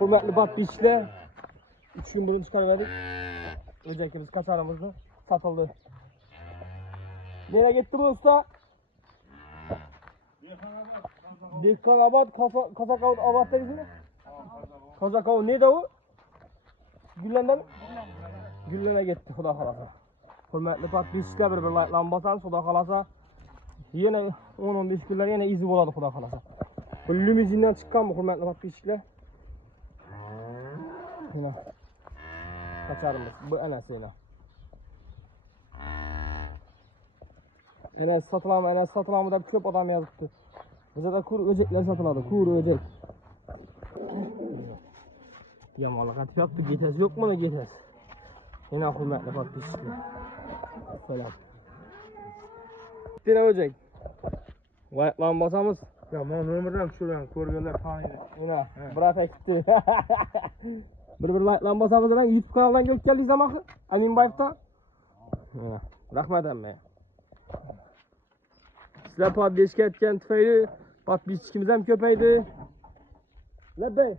Hürmetli podpisçiler, 3 gün burun çıkarıverdik. Öcekimiz kaçarımızda satıldı. Nereye gitti bu usta? Dehqonobod, Kazakavut Abad'da mi? Kazakavut neydi o? Güllen'de mi? Güllen'e gitti, xudo xolasa. Hürmetli podpisçiler, bir like'lan basarız, xudo xolasa. Yine 10-15 kunlar yine izi bo'ladi, xudo xolasa. Bu limuzindan chiqqanmi, hurmatli podpisçiler? Yine kaçarımız. Bu enesi yine. Enes satılamı da çöp adam yazıktı. Bize de kur öcekler satıladı. Kur öcek. Yamalık et yaptı. Getes yok mu da getes? Yine hürmetli podpisçiler. Selam. Yine öcek. Lan basamız. Ya ben ömürden şuradan ko'rganlar tanıydı. Yine bırak ekti. Bir like basamız lan YouTube kanalından gelip geldiği zaman Aminbayev'da. Rahmet emme. Sizler podpisga etken tufayli podpisçimiz ham ko'paydi. Labbay.